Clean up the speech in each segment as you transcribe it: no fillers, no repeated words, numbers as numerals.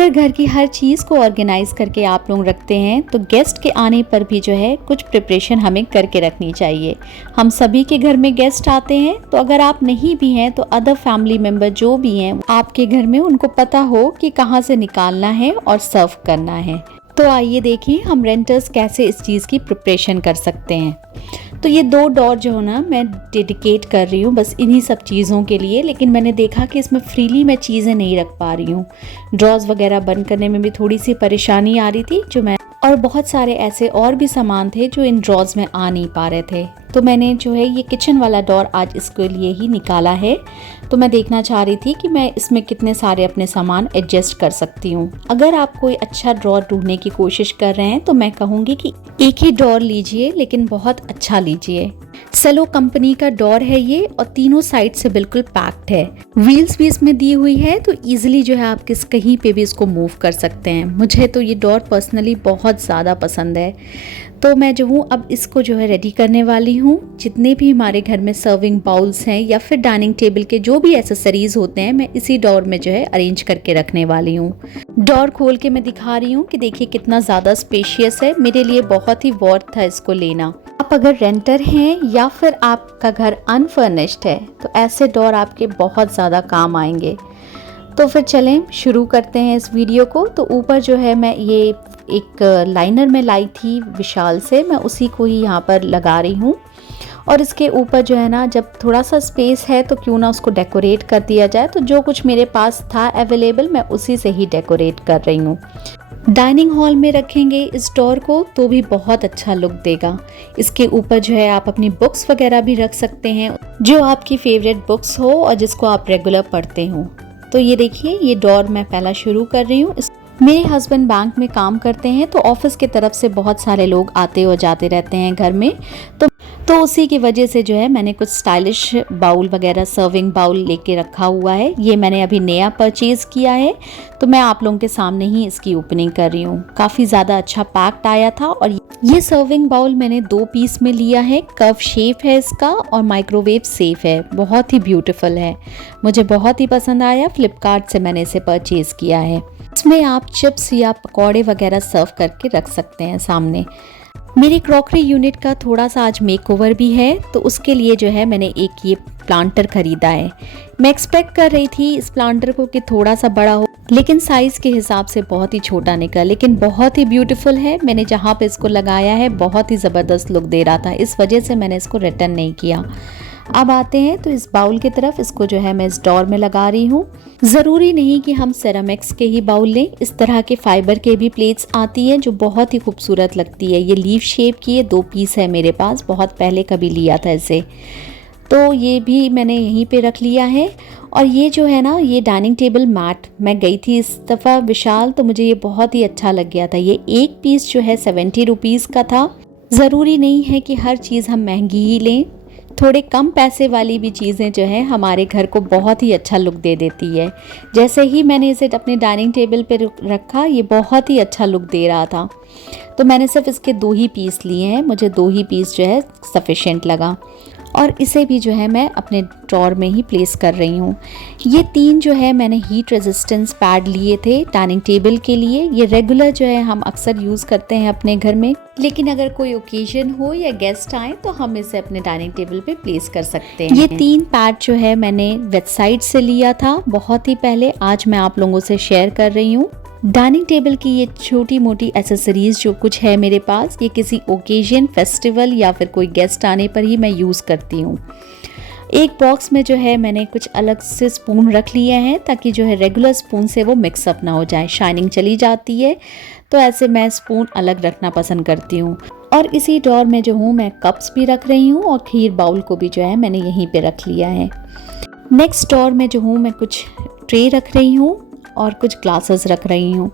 अगर घर की हर चीज़ को ऑर्गेनाइज करके आप लोग रखते हैं तो गेस्ट के आने पर भी जो है कुछ प्रिपरेशन हमें करके रखनी चाहिए। हम सभी के घर में गेस्ट आते हैं, तो अगर आप नहीं भी हैं तो अदर फैमिली मेम्बर जो भी हैं आपके घर में, उनको पता हो कि कहाँ से निकालना है और सर्व करना है। तो आइए देखिए हम रेंटर्स कैसे इस चीज़ की प्रिपरेशन कर सकते हैं। तो ये 2 डोर जो है ना मैं डेडिकेट कर रही हूँ बस इन्हीं सब चीज़ों के लिए, लेकिन मैंने देखा कि इसमें फ्रीली मैं चीज़ें नहीं रख पा रही हूँ। ड्रॉज वगैरह बंद करने में भी थोड़ी सी परेशानी आ रही थी और बहुत सारे ऐसे और भी सामान थे जो इन ड्रॉज में आ नहीं पा रहे थे। तो मैंने जो है ये किचन वाला डोर आज इसके लिए ही निकाला है। तो मैं देखना चाह रही थी कि मैं इसमें कितने सारे अपने सामान एडजस्ट कर सकती हूँ। अगर आप कोई अच्छा ड्रॉर ढूंढने की कोशिश कर रहे हैं तो मैं कहूँगी कि एक ही डोर लीजिए, लेकिन बहुत अच्छा लीजिए। सेलो कंपनी का डोर है ये और तीनों साइड से बिल्कुल पैक्ड है। व्हील्स भी इसमें दी हुई है, तो इजीली जो है आप कहीं पे भी इसको मूव कर सकते हैं। मुझे तो ये डोर पर्सनली बहुत ज़्यादा पसंद है। तो मैं जो हूँ अब इसको जो है रेडी करने वाली हूँ। जितने भी हमारे घर में सर्विंग बाउल्स हैं या फिर डाइनिंग टेबल के जो भी एसेसरीज होते हैं, मैं इसी डोर में जो है अरेंज करके रखने वाली हूँ। डोर खोल के मैं दिखा रही हूँ कि देखिए कितना ज़्यादा स्पेशियस है। मेरे लिए बहुत ही वर्थ था इसको लेना। आप अगर रेंटर हैं या फिर आपका घर अनफर्निश्ड है तो ऐसे डोर आपके बहुत ज़्यादा काम आएंगे। तो फिर चलें शुरू करते हैं इस वीडियो को। तो ऊपर जो है मैं ये एक लाइनर में लाई थी विशाल से, मैं उसी को ही यहाँ पर लगा रही हूँ। और इसके ऊपर जो है ना, जब थोड़ा सा स्पेस है तो क्यों ना उसको डेकोरेट कर दिया जाए। तो जो कुछ मेरे पास था अवेलेबल मैं उसी से ही डेकोरेट कर रही हूँ। डाइनिंग हॉल में रखेंगे इस डोर को तो भी बहुत अच्छा लुक देगा। इसके ऊपर जो है आप अपनी बुक्स वगैरह भी रख सकते हैं, जो आपकी फेवरेट बुक्स हो और जिसको आप रेगुलर पढ़ते हो। तो ये देखिए ये डोर मैं पहला शुरू कर रही हूँ। मेरे हस्बैंड बैंक में काम करते हैं, तो ऑफिस की तरफ से बहुत सारे लोग आते और जाते रहते हैं घर में। तो उसी की वजह से जो है मैंने कुछ स्टाइलिश बाउल वगैरह, सर्विंग बाउल लेके रखा हुआ है। ये मैंने अभी नया परचेज़ किया है, तो मैं आप लोगों के सामने ही इसकी ओपनिंग कर रही हूँ। काफ़ी ज़्यादा अच्छा पैक्ड आया था। और ये सर्विंग बाउल मैंने 2 पीस में लिया है। कर्व शेप है इसका और माइक्रोवेव सेफ है। बहुत ही ब्यूटीफुल है, मुझे बहुत ही पसंद आया। फ्लिपकार्ट से मैंने इसे परचेज़ किया है। इसमें आप चिप्स या पकौड़े वगैरह सर्व करके रख सकते हैं सामने। मेरी क्रॉकरी यूनिट का थोड़ा सा आज मेकओवर भी है, तो उसके लिए जो है मैंने एक ये प्लांटर खरीदा है। मैं एक्सपेक्ट कर रही थी इस प्लांटर को कि थोड़ा सा बड़ा हो, लेकिन साइज के हिसाब से बहुत ही छोटा निकला। लेकिन बहुत ही ब्यूटीफुल है। मैंने जहाँ पे इसको लगाया है बहुत ही ज़बरदस्त लुक दे रहा था, इस वजह से मैंने इसको रिटर्न नहीं किया। अब आते हैं तो इस बाउल की तरफ। इसको जो है मैं इस डोर में लगा रही हूँ। ज़रूरी नहीं कि हम सेरामिक्स के ही बाउल लें, इस तरह के फाइबर के भी प्लेट्स आती हैं जो बहुत ही खूबसूरत लगती है। ये लीफ शेप की है, 2 पीस है मेरे पास, बहुत पहले कभी लिया था इसे। तो ये भी मैंने यहीं पे रख लिया है। और ये जो है ना, ये डाइनिंग टेबल मैट, मैं गई थी इस दफ़ा विशाल, तो मुझे ये बहुत ही अच्छा लग गया था। ये एक पीस जो है 70 रुपीज़ का था। ज़रूरी नहीं है कि हर चीज़ हम महंगी ही लें, थोड़े कम पैसे वाली भी चीज़ें जो है हमारे घर को बहुत ही अच्छा लुक दे देती है। जैसे ही मैंने इसे अपने डाइनिंग टेबल पे रखा, ये बहुत ही अच्छा लुक दे रहा था। तो मैंने सिर्फ इसके 2 ही पीस लिए हैं, मुझे 2 ही पीस जो है सफिशेंट लगा। और इसे भी जो है मैं अपने ड्रॉर में ही प्लेस कर रही हूँ। ये 3 जो है मैंने हीट रेजिस्टेंस पैड लिए थे डाइनिंग टेबल के लिए। ये रेगुलर जो है हम अक्सर यूज़ करते हैं अपने घर में, लेकिन अगर कोई ओकेजन हो या गेस्ट आए तो हम इसे अपने डाइनिंग टेबल पे प्लेस कर सकते हैं। ये 3 पैड जो है मैंने वेबसाइट से लिया था बहुत ही पहले, आज मैं आप लोगों से शेयर कर रही हूँ। डाइनिंग टेबल की ये छोटी मोटी एसेसरीज जो कुछ है मेरे पास, ये किसी ओकेजन, फेस्टिवल या फिर कोई गेस्ट आने पर ही मैं यूज़ करती हूँ। एक बॉक्स में जो है मैंने कुछ अलग से स्पून रख लिए हैं, ताकि जो है रेगुलर स्पून से वो मिक्सअप ना हो जाए, शाइनिंग चली जाती है। तो ऐसे मैं स्पून अलग रखना पसंद करती हूँ। और इसी ड्रॉर में जो हूँ मैं कप्स भी रख रही हूँ और खीर बाउल को भी जो है मैंने यहीं पे रख लिया है। नेक्स्ट ड्रॉर में जो हूँ मैं कुछ ट्रे रख रही हूँ और कुछ ग्लासेस रख रही हूँ।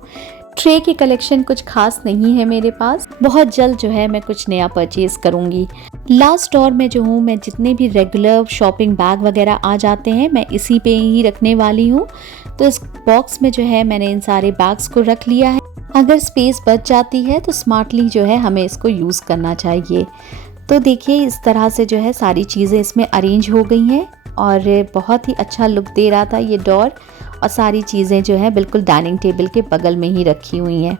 ट्रे की कलेक्शन कुछ खास नहीं है मेरे पास, बहुत जल्द जो है मैं कुछ नया परचेज करूँगी। लास्ट ड्रॉर में जो हूँ मैं जितने भी रेगुलर शॉपिंग बैग वगैरह आ जाते हैं मैं इसी पे ही रखने वाली हूँ। तो इस बॉक्स में जो है मैंने इन सारे बैग्स को रख लिया है। अगर स्पेस बच जाती है तो स्मार्टली जो है हमें इसको यूज़ करना चाहिए। तो देखिए इस तरह से जो है सारी चीज़ें इसमें अरेंज हो गई हैं। और बहुत ही अच्छा लुक दे रहा था ये डोर। और सारी चीज़ें जो है बिल्कुल डाइनिंग टेबल के बगल में ही रखी हुई हैं,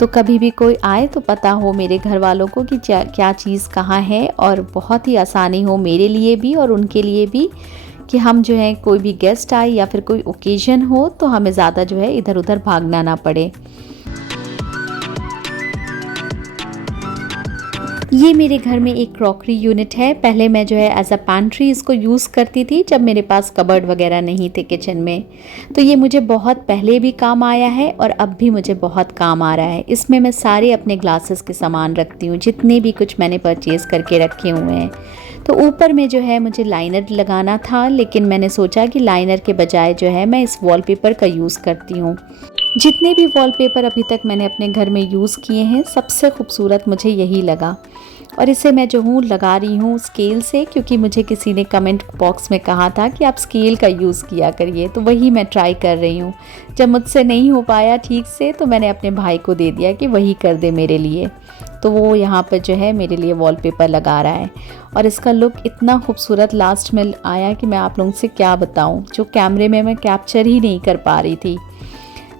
तो कभी भी कोई आए तो पता हो मेरे घर वालों को कि क्या चीज़ कहाँ है, और बहुत ही आसानी हो मेरे लिए भी और उनके लिए भी कि हम जो है कोई भी गेस्ट आए या फिर कोई ओकेज़न हो तो हमें ज़्यादा जो है इधर उधर भागना ना पड़े। ये मेरे घर में एक क्रॉकरी यूनिट है। पहले मैं जो है एज अ पैंट्री इसको यूज़ करती थी जब मेरे पास कबर्ड वगैरह नहीं थे किचन में। तो ये मुझे बहुत पहले भी काम आया है और अब भी मुझे बहुत काम आ रहा है। इसमें मैं सारे अपने ग्लासेस के सामान रखती हूँ, जितने भी कुछ मैंने परचेज़ करके रखे हुए हैं। तो ऊपर में जो है मुझे लाइनर लगाना था, लेकिन मैंने सोचा कि लाइनर के बजाय जो है मैं इस वॉलपेपर का यूज़ करती हूँ। जितने भी वॉलपेपर अभी तक मैंने अपने घर में यूज़ किए हैं, सबसे खूबसूरत मुझे यही लगा। और इसे मैं जो हूँ लगा रही हूँ स्केल से, क्योंकि मुझे किसी ने कमेंट बॉक्स में कहा था कि आप स्केल का यूज़ किया करिए, तो वही मैं ट्राई कर रही हूँ। जब मुझसे नहीं हो पाया ठीक से तो मैंने अपने भाई को दे दिया कि वही कर दे मेरे लिए। तो वो यहाँ पर जो है मेरे लिए वॉलपेपर लगा रहा है और इसका लुक इतना खूबसूरत लास्ट में आया कि मैं आप लोगों से क्या बताऊँ, जो कैमरे में मैं कैप्चर ही नहीं कर पा रही थी।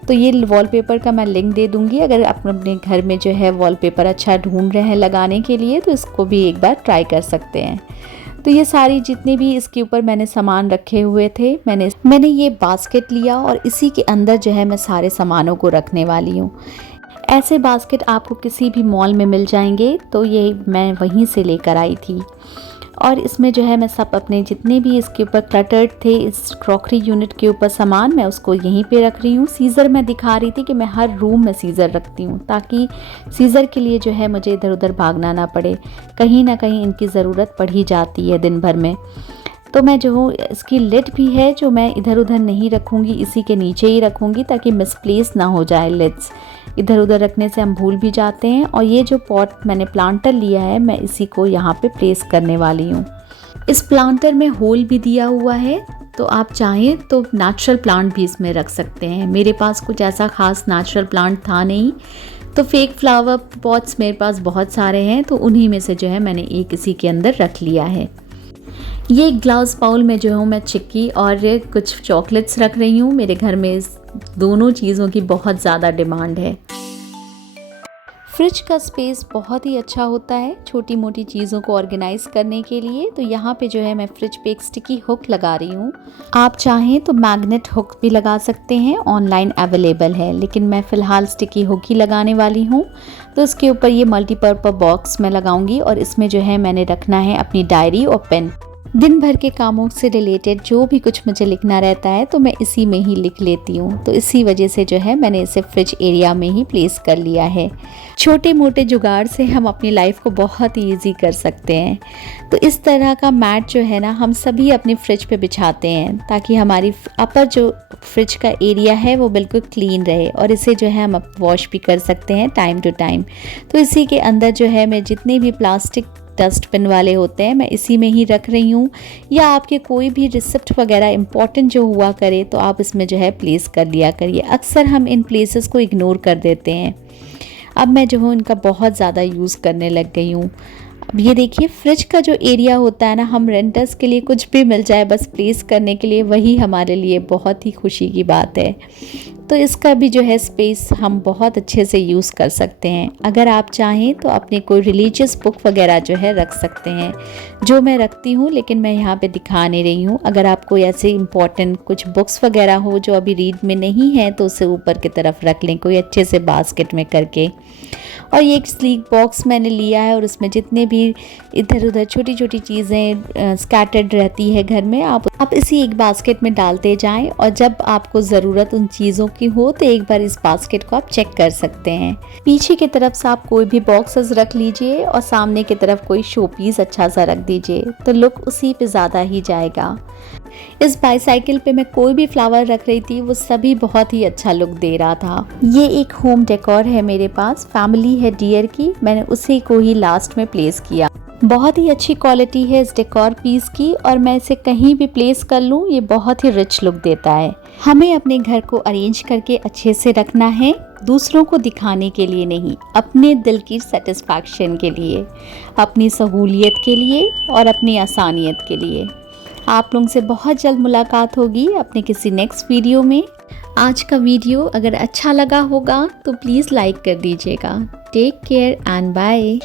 तो ये वॉलपेपर का मैं लिंक दे दूँगी, अगर आप अपने घर में जो है वॉलपेपर अच्छा ढूंढ रहे हैं लगाने के लिए तो इसको भी एक बार ट्राई कर सकते हैं। तो ये सारी जितने भी इसके ऊपर मैंने सामान रखे हुए थे, मैंने ये बास्केट लिया और इसी के अंदर जो है मैं सारे सामानों को रखने वाली हूँ। ऐसे बास्केट आपको किसी भी मॉल में मिल जाएंगे, तो ये मैं वहीं से लेकर आई थी। और इसमें जो है मैं सब अपने जितने भी इसके ऊपर क्लटर्ड थे इस क्रॉकरी यूनिट के ऊपर सामान, मैं उसको यहीं पे रख रही हूँ। सीज़र मैं दिखा रही थी कि मैं हर रूम में सीज़र रखती हूँ, ताकि सीज़र के लिए जो है मुझे इधर उधर भागना ना पड़े। कहीं ना कहीं इनकी ज़रूरत पड़ ही जाती है दिन भर में। तो मैं जो हूँ इसकी लिड भी है जो मैं इधर उधर नहीं रखूँगी, इसी के नीचे ही रखूँगी ताकि मिसप्लेस ना हो जाए लिड्स। इधर उधर रखने से हम भूल भी जाते हैं। और ये जो पॉट मैंने प्लांटर लिया है, मैं इसी को यहाँ पे प्लेस करने वाली हूँ। इस प्लांटर में होल भी दिया हुआ है, तो आप चाहें तो नेचुरल प्लांट भी इसमें रख सकते हैं। मेरे पास कुछ ऐसा खास नेचुरल प्लांट था नहीं, तो फेक फ्लावर पॉट्स मेरे पास बहुत सारे हैं, तो उन्हीं में से जो है मैंने एक इसी के अंदर रख लिया है। ये ग्लास बाउल में जो हूँ मैं चिक्की और कुछ चॉकलेट्स रख रही हूँ। मेरे घर में इस दोनों चीज़ों की बहुत ज़्यादा डिमांड है। फ्रिज का स्पेस बहुत ही अच्छा होता है छोटी मोटी चीज़ों को ऑर्गेनाइज़ करने के लिए। तो यहाँ पे जो है मैं फ्रिज पे एक स्टिकी हुक लगा रही हूँ। आप चाहें तो मैग्नेट हुक भी लगा सकते हैं, ऑनलाइन अवेलेबल है, लेकिन मैं फ़िलहाल स्टिकी हुक ही लगाने वाली हूँ। तो इसके ऊपर ये मल्टीपर्पज़ बॉक्स में लगाऊंगी और इसमें जो है मैंने रखना है अपनी डायरी और पेन। दिन भर के कामों से रिलेटेड जो भी कुछ मुझे लिखना रहता है तो मैं इसी में ही लिख लेती हूँ। तो इसी वजह से जो है मैंने इसे फ्रिज एरिया में ही प्लेस कर लिया है। छोटे मोटे जुगाड़ से हम अपनी लाइफ को बहुत ही ईजी कर सकते हैं। तो इस तरह का मैट जो है ना हम सभी अपनी फ्रिज पे बिछाते हैं, ताकि हमारी अपर जो फ्रिज का एरिया है वो बिल्कुल क्लीन रहे। और इसे जो है हम वॉश भी कर सकते हैं टाइम टू टाइम। तो इसी के अंदर जो है मैं जितने भी प्लास्टिक डस्टबिन वाले होते हैं मैं इसी में ही रख रही हूँ, या आपके कोई भी रिसिप्ट वगैरह इंपॉर्टेंट जो हुआ करे तो आप इसमें जो है प्लेस कर लिया करिए। अक्सर हम इन प्लेसेस को इग्नोर कर देते हैं। अब मैं जो हूँ इनका बहुत ज़्यादा यूज़ करने लग गई हूँ। अब ये देखिए फ्रिज का जो एरिया होता है ना, हम रेंटर्स के लिए कुछ भी मिल जाए बस प्लेस करने के लिए, वही हमारे लिए बहुत ही खुशी की बात है। तो इसका भी जो है स्पेस हम बहुत अच्छे से यूज़ कर सकते हैं। अगर आप चाहें तो अपने कोई रिलीजियस बुक वगैरह जो है रख सकते हैं, जो मैं रखती हूँ, लेकिन मैं यहाँ पे दिखा नहीं रही हूँ। अगर आप कोई ऐसे इंपॉर्टेंट कुछ बुक्स वगैरह हो जो अभी रीड में नहीं है तो उसे ऊपर की तरफ रख लें कोई अच्छे से बास्केट में करके। और ये एक स्लीक बॉक्स मैंने लिया है और उसमें जितने भी इधर उधर छोटी छोटी चीज़ें स्कैटर्ड रहती है घर में, आप इसी एक बास्केट में डालते जाएं। और जब आपको ज़रूरत उन चीज़ों की हो तो एक बार इस बास्केट को आप चेक कर सकते हैं। पीछे की तरफ से आप कोई भी बॉक्सेस रख लीजिए और सामने की तरफ कोई शो पीस अच्छा सा रख दीजिए, तो लुक उसी पे ज़्यादा ही जाएगा। इस बाईसाइकिल पे मैं कोई भी फ्लावर रख रही थी वो सभी बहुत ही अच्छा लुक दे रहा था। ये एक होम डेकोर है मेरे पास, फैमिली है डियर की, मैंने उसी को ही लास्ट में प्लेस किया। बहुत ही अच्छी क्वालिटी है इस डेकोर पीस की और मैं इसे कहीं भी प्लेस कर लूँ ये बहुत ही रिच लुक देता है। हमें अपने घर को अरेंज करके अच्छे से रखना है, दूसरों को दिखाने के लिए नहीं, अपने दिल की सेटिस्फैक्शन के लिए, अपनी सहूलियत के लिए और अपनी आसानियत के लिए। आप लोगों से बहुत जल्द मुलाकात होगी अपने किसी नेक्स्ट वीडियो में। आज का वीडियो अगर अच्छा लगा होगा तो प्लीज़ लाइक कर दीजिएगा। Take care and bye.